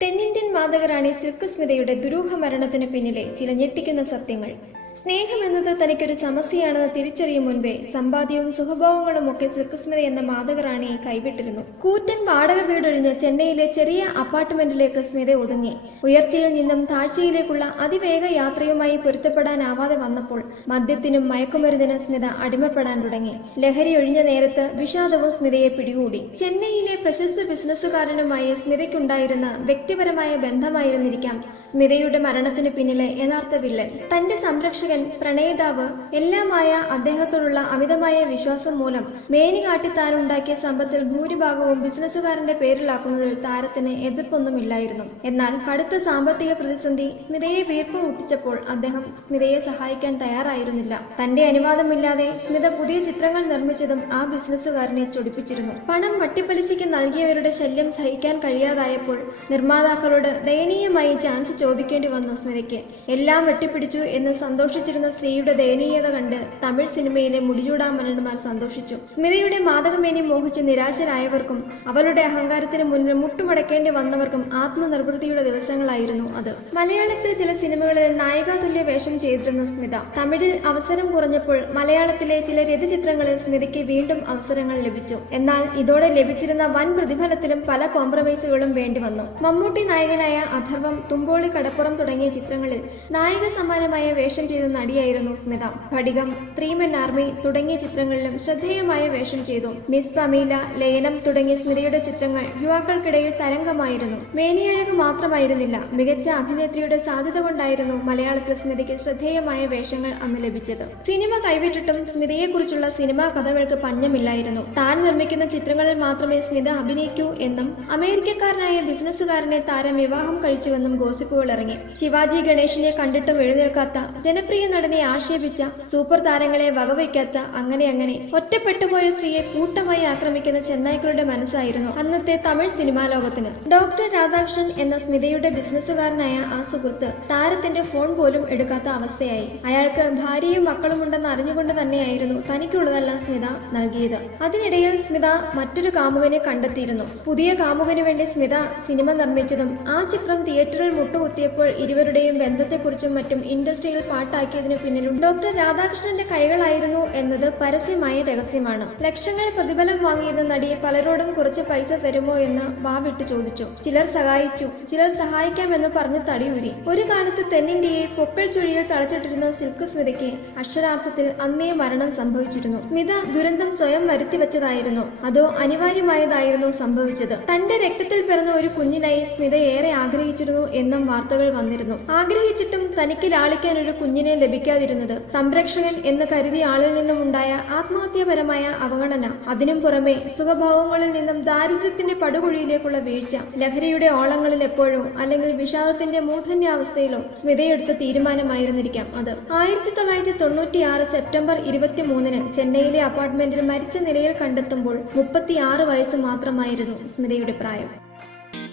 തെന്നിന്ത്യൻ മാതകറാണി സിൽക്ക് സ്മിതയുടെ ദുരൂഹ മരണത്തിന് പിന്നിലെ ചില ഞെട്ടിക്കുന്ന സത്യങ്ങൾ. സ്നേഹമെന്നത് തനിക്കൊരു സമസ്യയാണെന്ന് തിരിച്ചറിയും മുൻപേ സമ്പാദ്യവും സുഖഭോഗങ്ങളും ഒക്കെ സിൽക്ക് സ്മിത എന്ന മാതകറാണിയെ കൈവിട്ടിരുന്നു. കൂറ്റൻ വാടക വീടൊഴിഞ്ഞ് ചെന്നൈയിലെ ചെറിയ അപ്പാർട്ട്മെന്റിലേക്ക് സ്മിത ഒതുങ്ങി. ഉയർച്ചയിൽ നിന്നും താഴ്ചയിലേക്കുള്ള അതിവേഗ യാത്രയുമായി പൊരുത്തപ്പെടാനാവാതെ വന്നപ്പോൾ മദ്യത്തിനും മയക്കുമരുന്നിനും സ്മിത അടിമപ്പെടാൻ തുടങ്ങി. ലഹരി ഒഴിഞ്ഞ നേരത്ത് വിഷാദവും സ്മിതയെ പിടികൂടി. ചെന്നൈയിലെ പ്രശസ്ത ബിസിനസ്സുകാരനുമായി സ്മിതയ്ക്കുണ്ടായിരുന്ന വ്യക്തിപരമായ ബന്ധമായിരുന്നിരിക്കാം സ്മിതയുടെ മരണത്തിനു പിന്നിലെ യഥാർത്ഥ വില്ലൻ. തന്റെ സംരക്ഷകൻ പ്രണയിതാവ് എല്ലാമായ അദ്ദേഹത്തോടുള്ള അമിതമായ വിശ്വാസം മൂലം മേനി കാട്ടി താൻ ഉണ്ടാക്കിയ സമ്പത്തിൽ ഭൂരിഭാഗവും ബിസിനസ്സുകാരന്റെ പേരിലാക്കുന്നതിൽ താരത്തിന് എതിർപ്പൊന്നുമില്ലായിരുന്നു. എന്നാൽ കടുത്ത സാമ്പത്തിക പ്രതിസന്ധി സ്മിതയെ വീർപ്പ് മുട്ടിച്ചപ്പോൾ അദ്ദേഹം സ്മിതയെ സഹായിക്കാൻ തയ്യാറായിരുന്നില്ല. തന്റെ അനുവാദമില്ലാതെ സ്മിത പുതിയ ചിത്രങ്ങൾ നിർമ്മിച്ചതും ആ ബിസിനസ്സുകാരനെ ചൊടിപ്പിച്ചിരുന്നു. പണം വട്ടിപ്പലിശയ്ക്ക് നൽകിയവരുടെ ശല്യം സഹിക്കാൻ കഴിയാതായപ്പോൾ നിർമ്മാതാക്കളോട് ദയനീയമായി ചാൻസ് ചോദിക്കേണ്ടി വന്നു സ്മിതയ്ക്ക്. എല്ലാം വെട്ടിപ്പിടിച്ചു എന്ന് സന്തോഷിച്ചിരുന്ന സ്ത്രീയുടെ ദയനീയത കണ്ട് തമിഴ് സിനിമയിലെ മുടിചൂടാമലന്മാർ സന്തോഷിച്ചു. സ്മിതയുടെ മാതകമേനി മോഹിച്ച് നിരാശരായവർക്കും അവളുടെ അഹങ്കാരത്തിന് മുന്നിൽ മുട്ടുമടക്കേണ്ടി വന്നവർക്കും ആത്മനിർവൃത്തിയുടെ ദിവസങ്ങളായിരുന്നു അത്. മലയാളത്തിൽ ചില സിനിമകളിൽ നായികാതുല്യ വേഷം ചെയ്തിരുന്നു സ്മിത. തമിഴിൽ അവസരം കുറഞ്ഞപ്പോൾ മലയാളത്തിലെ ചില രഥചിത്രങ്ങളിൽ സ്മിതയ്ക്ക് വീണ്ടും അവസരങ്ങൾ ലഭിച്ചു. എന്നാൽ ഇതോടെ ലഭിച്ചിരുന്ന വൻ പ്രതിഫലത്തിലും പല കോംപ്രമൈസുകളും വേണ്ടി വന്നു മമ്മൂട്ടി നായകനായ അഥർവം തുമ്പോളി കടപ്പുറം തുടങ്ങിയ ചിത്രങ്ങളിൽ നായിക സമാനമായ വേഷം ചെയ്ത നടിയായിരുന്നു Smitha. Spadikam three men army തുടങ്ങിയ ചിത്രങ്ങളിലും ശ്രദ്ധേയമായ വേഷം ചെയ്തു. മിസ് പമീല ലയനം തുടങ്ങിയ സ്മിതയുടെ ചിത്രങ്ങൾ യുവാക്കൾക്കിടയിൽ തരംഗമായിരുന്നു. മേനിയഴക് മാത്രമായിരുന്നില്ല മികച്ച അഭിനേത്രിയുടെ സാധ്യത കൊണ്ടായിരുന്നു മലയാളത്തിൽ സ്മിതയ്ക്ക് ശ്രദ്ധേയമായ വേഷങ്ങൾ അന്ന് ലഭിച്ചത്. സിനിമ കൈവിട്ടിട്ടും സ്മിതയെക്കുറിച്ചുള്ള സിനിമാ കഥകൾക്ക് പഞ്ഞമില്ലായിരുന്നു. താൻ നിർമ്മിക്കുന്ന ചിത്രങ്ങളിൽ മാത്രമേ സ്മിത അഭിനയിക്കൂ എന്നും അമേരിക്കക്കാരനായ ബിസിനസ്സുകാരനെ താരം വിവാഹം കഴിച്ചുവെന്നും ഗോസിപ്പുകൾ ഇറങ്ങി ശിവാജി ഗണേഷിനെ കണ്ടിട്ടും എഴുന്നേൽക്കാത്ത ജനപ്രിയ നടനെ ആക്ഷേപിച്ച സൂപ്പർ താരങ്ങളെ വകവയ്ക്കാത്ത അങ്ങനെ അങ്ങനെ. ഒറ്റപ്പെട്ടുപോയ സ്ത്രീയെ കൂട്ടമായി ആക്രമിക്കുന്ന ചെന്നായ്ക്കളുടെ മനസ്സായിരുന്നു അന്നത്തെ തമിഴ് സിനിമാ ലോകത്തിന്. ഡോക്ടർ രാധാകൃഷ്ണൻ എന്ന സ്മിതയുടെ ബിസിനസ്സുകാരനായ ആ സുഹൃത്ത് താരത്തിന്റെ ഫോൺ പോലും എടുക്കാത്ത അവസ്ഥയായി. അയാൾക്ക് ഭാര്യയും മക്കളും ഉണ്ടെന്ന് അറിഞ്ഞുകൊണ്ട് തന്നെയായിരുന്നു തനിക്കുള്ളതെല്ലാം സ്മിത നൽകിയത്. അതിനിടയിൽ സ്മിത മറ്റൊരു കാമുകനെ കണ്ടെത്തിയിരുന്നു. പുതിയ കാമുകന് വേണ്ടി സ്മിത സിനിമ നിർമ്മിച്ചതും ആ ചിത്രം തിയേറ്ററിൽ മുട്ടുകുത്തിയപ്പോൾ ഇരുവരുടെയും ബന്ധത്തെക്കുറിച്ചും മറ്റും ഇൻഡസ്ട്രിയിൽ പാട്ടാക്കിയതിനു പിന്നിലും ഡോക്ടർ രാധാകൃഷ്ണന്റെ കൈകളായിരുന്നു എന്നത് പരസ്യമായ രഹസ്യമാണ്. ലക്ഷങ്ങൾ പ്രതിഫലം വാങ്ങിയിരുന്ന നടിയെ പലരോടും കുറച്ച് പൈസ തരുമോ എന്ന് വാവിട്ട് ചോദിച്ചു. ചിലർ സഹായിച്ചു. ചിലർ സഹായിക്കാമെന്ന് പറഞ്ഞ് തടിയൂരി. ഒരു കാലത്ത് തെന്നിന്ത്യയെ പൊക്കൾ ചുഴിയിൽ തളച്ചിട്ടിരുന്ന സിൽക്ക് സ്മിതയ്ക്ക് അക്ഷരാർത്ഥത്തിൽ അന്നേ മരണം സംഭവിച്ചിരുന്നു. സ്മിത ദുരന്തം സ്വയം വരുത്തിവെച്ചതായിരുന്നു. അതോ അനിവാര്യമായതായിരുന്നു സംഭവിച്ചത്. തന്റെ രക്തത്തിൽ പിറന്ന ഒരു കുഞ്ഞിനായി സ്മിത ഏറെ ആഗ്രഹിച്ചിരുന്നു എന്നും വാർത്തകൾ വന്നിരുന്നു. ആഗ്രഹിച്ചിട്ടും തനിക്ക് ലാളിക്കാൻ ഒരു കുഞ്ഞിനെ ലഭിക്കാതിരുന്നത് സംരക്ഷകൻ എന്ന് കരുതിയ ആളിൽ നിന്നും ഉണ്ടായ ആത്മഹത്യാപരമായ അവഗണന. അതിനും പുറമെ സുഖഭാവങ്ങളിൽ നിന്നും ദാരിദ്ര്യത്തിന്റെ പടുകുഴിയിലേക്കുള്ള വീഴ്ച ലഹരിയുടെ ഓളങ്ങളിൽ എപ്പോഴോ അല്ലെങ്കിൽ വിഷാദത്തിന്റെ മൂർധന്യാവസ്ഥയിലോ സ്മിതയെടുത്ത തീരുമാനമായിരുന്നിരിക്കാം അത്. ആയിരത്തി തൊള്ളായിരത്തി തൊണ്ണൂറ്റിയാറ് സെപ്റ്റംബർ ഇരുപത്തിമൂന്നിന് ചെന്നൈയിലെ അപ്പാർട്ട്മെന്റിൽ മരിച്ച നിലയിൽ കണ്ടെത്തുമ്പോൾ മുപ്പത്തിയാറ് വയസ്സ് മാത്രമായിരുന്നു സ്മിതയുടെ പ്രായം.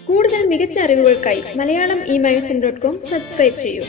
കൂടുതൽ മികച്ച അറിവുകൾക്കായി Malayalam E magazine dot com subscribe ചെയ്യൂ.